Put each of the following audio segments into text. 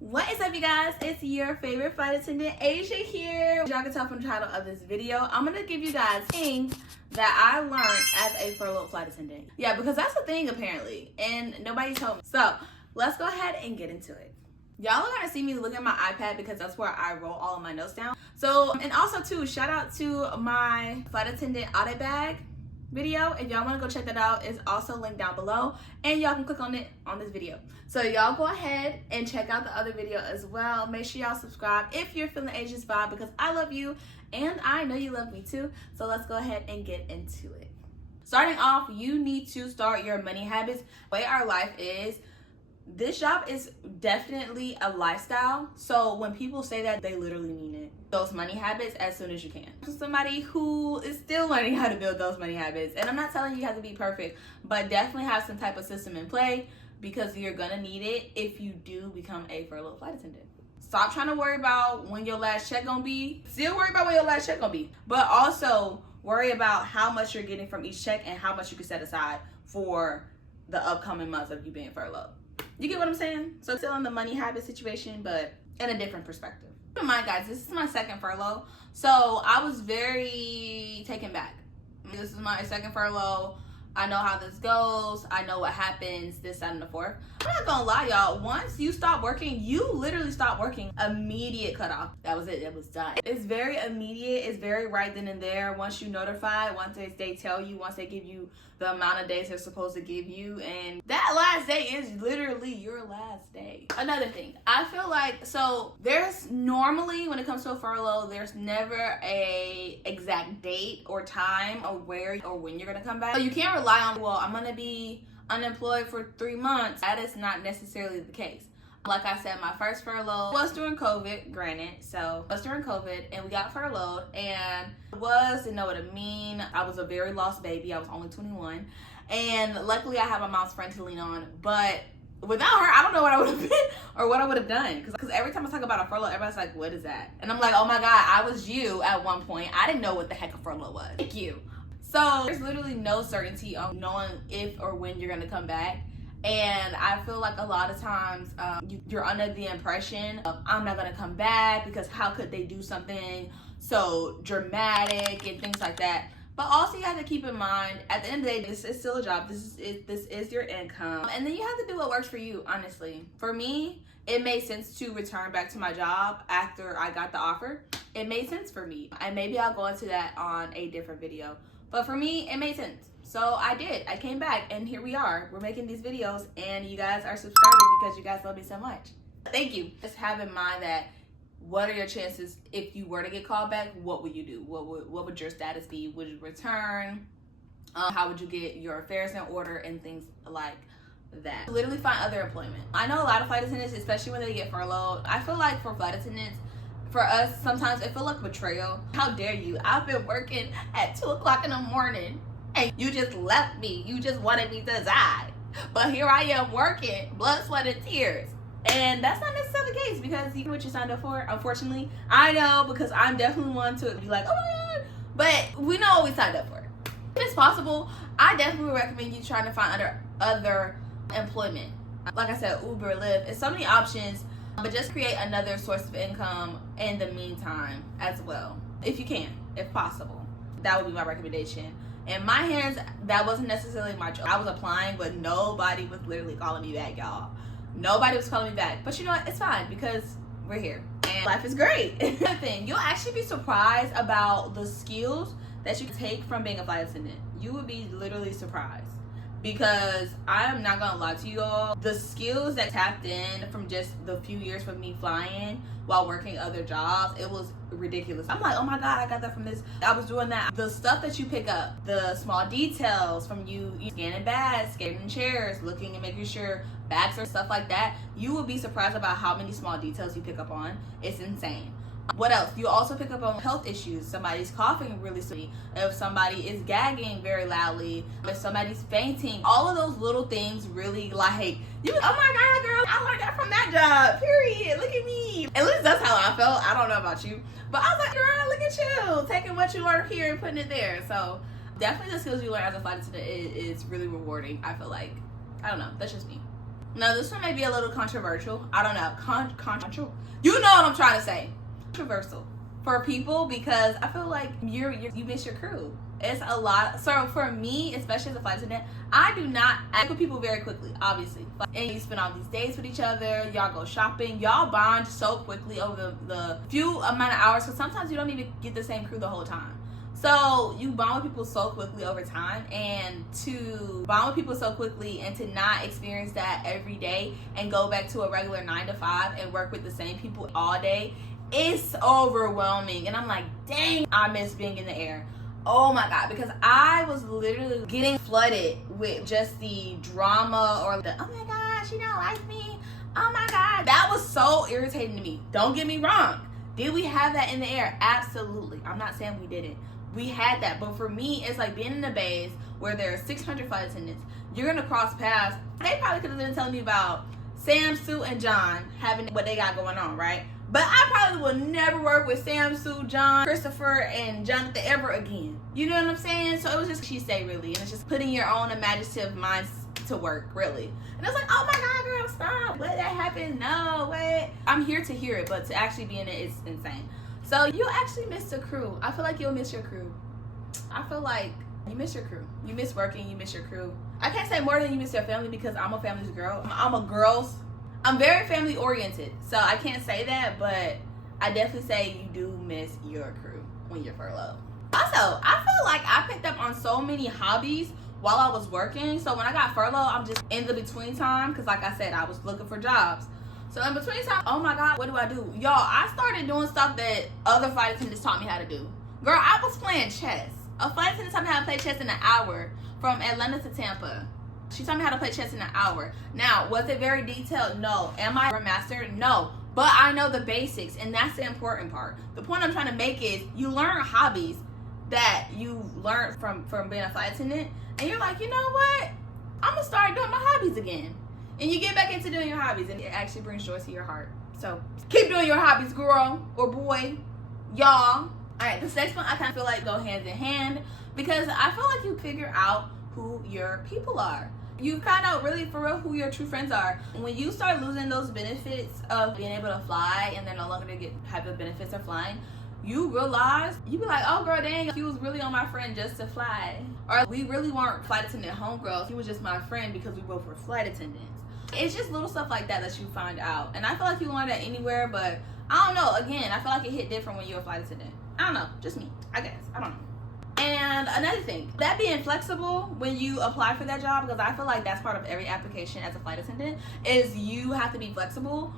What is up, you guys? It's your favorite flight attendant, Asia here. Y'all can tell from the title of this video, I'm gonna give you guys things that I learned as a furloughed flight attendant. Yeah, because that's a thing apparently, and nobody told me. So let's go ahead and get into it. Y'all are gonna see me look at my iPad because that's where I roll all of my notes down. So, and also too, shout out to my flight attendant audit bag video. If y'all want to go check that out, it's also linked down below, and y'all can click on it on this video. So y'all go ahead and check out the other video as well. Make sure y'all subscribe if you're feeling Asia's vibe, because I love you and I know you love me too. So let's go ahead and get into it. Starting off, you need to start your money habits. The way our life is, this job is definitely a lifestyle. So when people say that, they literally mean it. Those money habits as soon as you can. For somebody who is still learning how to build those money habits, and I'm not telling you have to be perfect, but definitely have some type of system in play, because you're gonna need it if you do become a furloughed flight attendant. Stop trying to worry about when your last check gonna be. Still worry about when your last check gonna be, but also worry about how much you're getting from each check and how much you can set aside for the upcoming months of you being furloughed. You get what I'm saying? So still in the money habit situation, but in a different perspective. Keep in mind, guys, this is my second furlough, so I was very taken back. This is my second furlough. I know how this goes. I know what happens this, that, and the fourth. I'm not gonna lie, y'all. Once you stop working, you literally stop working. Immediate cutoff. That was it. It was done. It's very immediate. It's very right then and there. Once you notify, once they tell you, once they give you the amount of days they're supposed to give you, and that last day is literally your last day. Another thing, I feel like, so there's normally, when it comes to a furlough, there's never a exact date or time or where or when you're gonna come back. So you can't rely on, well, I'm gonna be unemployed for 3 months. That is not necessarily the case. Like I said, my first furlough was during COVID, granted. So it was during COVID, and we got furloughed, and didn't know what it mean. I was a very lost baby. I was only 21, and luckily I had my mom's friend to lean on. But without her, I don't know what I would have been or what I would have done. Because every time I talk about a furlough, everybody's like, what is that? And I'm like, oh my God, I was you at one point. I didn't know what the heck a furlough was. Thank you. So there's literally no certainty on knowing if or when you're gonna come back. And I feel like a lot of times you're under the impression of, I'm not gonna come back because how could they do something so dramatic and things like that. But also you have to keep in mind, at the end of the day, this is still a job. This is your income. And then you have to do what works for you, honestly. For me, it made sense to return back to my job after I got the offer. It made sense for me. And maybe I'll go into that on a different video. But for me, it made sense. So I did. I came back, and here we are. We're making these videos, and you guys are subscribing because you guys love me so much. Thank you. Just have in mind that, what are your chances if you were to get called back? What would you do? What would your status be? Would you return? How would you get your affairs in order and things like that? Literally find other employment. I know a lot of flight attendants, especially when they get furloughed. I feel like for flight attendants, for us, sometimes it feels like betrayal. How dare you? I've been working at 2 o'clock in the morning and you just left me. You just wanted me to die. But here I am working, blood, sweat, and tears. And that's not necessarily the case, because you know what you signed up for, unfortunately. I know, because I'm definitely one to be like, oh my God. But we know what we signed up for. If it's possible, I definitely would recommend you trying to find other employment. Like I said, Uber, Lyft, it's so many options. But just create another source of income in the meantime as well, if you can, if possible. That would be my recommendation. In my hands, that wasn't necessarily my choice. I was applying, but nobody was literally calling me back, y'all. Nobody was calling me back. But you know what? It's fine, because we're here and life is great. You'll actually be surprised about the skills that you can take from being a flight attendant. You would be literally surprised. Because I'm not gonna lie to you all, the skills that tapped in from just the few years from me flying while working other jobs, it was ridiculous. I'm like, oh my God, I got that from this. I was doing that. The stuff that you pick up, the small details from you scanning bags, scanning chairs, looking and making sure bags or stuff like that, you will be surprised about how many small details you pick up on. It's insane. What else? You also pick up on health issues. Somebody's coughing really sweetly. If somebody is gagging very loudly. If somebody's fainting. All of those little things really, like, you, oh my God, girl, I learned that from that job. Period. Look at me. At least that's how I felt. I don't know about you. But I was like, girl, look at you. Taking what you learned here and putting it there. So definitely the skills you learn as a flight attendant is really rewarding, I feel like. I don't know. That's just me. Now this one may be a little controversial. I don't know. Controversial. You know what I'm trying to say. Controversial for people because I feel like you miss your crew. It's a lot. So for me, especially as a flight attendant, I do not act with people very quickly, obviously. And you spend all these days with each other. Y'all go shopping. Y'all bond so quickly over the few amount of hours because sometimes you don't even get the same crew the whole time. So you bond with people so quickly over time, and to bond with people so quickly and to not experience that every day and go back to a regular 9 to 5 and work with the same people all day, it's overwhelming. And I'm like, dang, I miss being in the air. Oh my God, because I was literally getting flooded with just the drama or the, oh my God, she don't like me. Oh my God. That was so irritating to me. Don't get me wrong. Did we have that in the air? Absolutely. I'm not saying we didn't. We had that. But for me, it's like being in the bays where there are 600 flight attendants. You're going to cross paths. They probably could have been telling me about Sam, Sue, and John having what they got going on, right? But I probably will never work with Sam, Sue, John, Christopher, and Jonathan ever again. You know what I'm saying? So it was just she say really. And it's just putting your own imaginative minds to work, really. And it's like, oh my God, girl, stop. What, that happened? No, what? I'm here to hear it, but to actually be in it is insane. So you actually miss the crew. I feel like you'll miss your crew. I feel like you miss your crew. You miss working, you miss your crew. I can't say more than you miss your family because I'm a family's girl. I'm very family oriented, so I can't say that, but I definitely say you do miss your crew when you're furloughed. Also, I feel like I picked up on so many hobbies while I was working. So when I got furloughed, I'm just in the between time because like I said, I was looking for jobs. So in between time, oh my God, what do I do? Y'all, I started doing stuff that other flight attendants taught me how to do. Girl, I was playing chess. A flight attendant taught me how to play chess in an hour from Atlanta to Tampa. She taught me how to play chess in an hour. Now, was it very detailed? No. Am I a master? No. But I know the basics, and that's the important part. The point I'm trying to make is you learn hobbies that you learned from being a flight attendant, and you're like, you know what? I'm going to start doing my hobbies again. And you get back into doing your hobbies, and it actually brings joy to your heart. So keep doing your hobbies, girl or boy, y'all. All right, this next one I kind of feel like go hand in hand because I feel like you figure out who your people are. You find out really for real who your true friends are. When you start losing those benefits of being able to fly and they're no longer to have the benefits of flying, you realize, you be like, oh girl, dang, he was really on my friend just to fly. Or we really weren't flight attendant homegirls. He was just my friend because we both were flight attendants. It's just little stuff like that you find out. And I feel like you learn that anywhere, but I don't know. Again, I feel like it hit different when you're a flight attendant. I don't know. Just me, I guess. I don't know. And another thing, that being flexible when you apply for that job, because I feel like that's part of every application as a flight attendant, is you have to be flexible.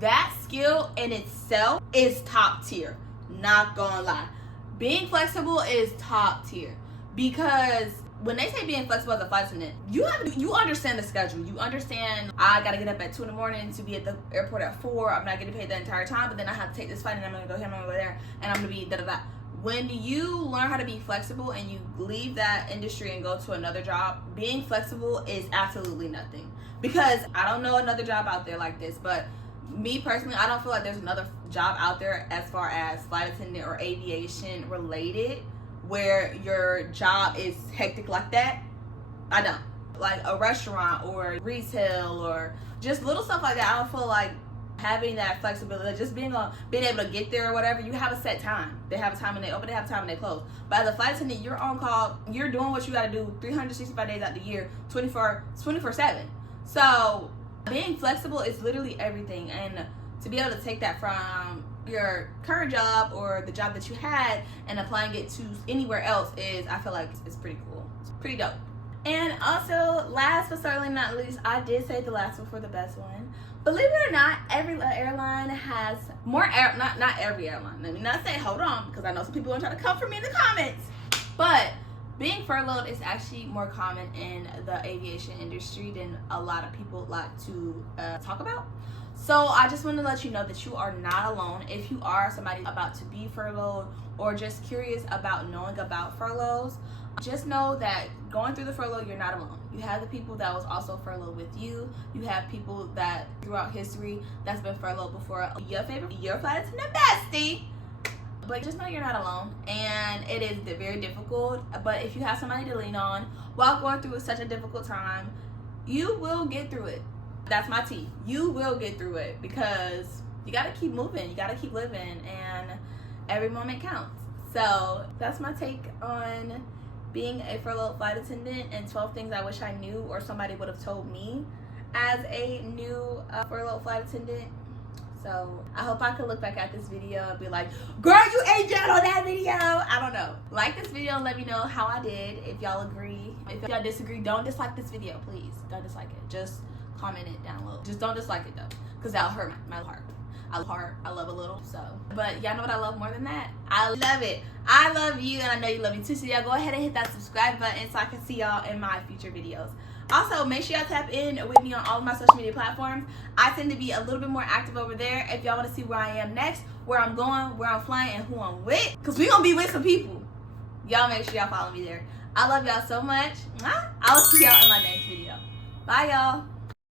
That skill in itself is top tier. Not gonna lie. Being flexible is top tier. Because when they say being flexible as a flight attendant, you understand the schedule. You understand I gotta get up at 2 in the morning to be at the airport at 4. I'm not getting paid the entire time, but then I have to take this flight and I'm gonna go here, I'm gonna go there, and I'm gonna be da-da-da. When you learn how to be flexible and you leave that industry and go to another job, being flexible is absolutely nothing. Because I don't know another job out there like this, but me personally, I don't feel like there's another job out there as far as flight attendant or aviation related where your job is hectic like that. I don't. Like a restaurant or retail or just little stuff like that. I don't feel like having that flexibility, just being able to get there or whatever. You have a set time. They have a time when they open, they have a time when they close. But as a flight attendant, you're on call, you're doing what you got to do 365 days out the year, 24/7. So being flexible is literally everything. And to be able to take that from your current job or the job that you had and applying it to anywhere else is, I feel like it's pretty cool. It's pretty dope. And also, last but certainly not least, I did say the last one for the best one. Believe it or not, every airline has more not every airline. Let me not say, hold on, because I know some people are trying to come for me in the comments. But being furloughed is actually more common in the aviation industry than a lot of people like to talk about. So I just want to let you know that you are not alone. If you are somebody about to be furloughed or just curious about knowing about furloughs, just know that going through the furlough, you're not alone. You have the people that was also furloughed with you. You have people that throughout history that's been furloughed before. Your flight attendant bestie. But just know you're not alone, and it is very difficult. But if you have somebody to lean on while going through such a difficult time, you will get through it. That's my tea. You will get through it because you gotta keep moving, you gotta keep living, and every moment counts. So that's my take on being a furloughed flight attendant and 12 things I wish I knew or somebody would have told me as a new furloughed flight attendant. So I hope I could look back at this video and be like, girl, you ate down on that video. I don't know. Like this video and let me know how I did. If y'all agree, if y'all disagree, don't dislike this video, please. Don't dislike it. Just comment it down below. Just don't dislike it though, because that'll hurt my heart. I love a little. So, but y'all know what I love more than that? I love it. I love you, and I know you love me too. So y'all go ahead and hit that subscribe button so I can see y'all in my future videos. Also, make sure y'all tap in with me on all of my social media platforms. I tend to be a little bit more active over there. If y'all want to see where I am next, where I'm going, where I'm flying, and who I'm with, because we're going to be with some people. Y'all make sure y'all follow me there. I love y'all so much. I will see y'all in my next video. Bye, y'all.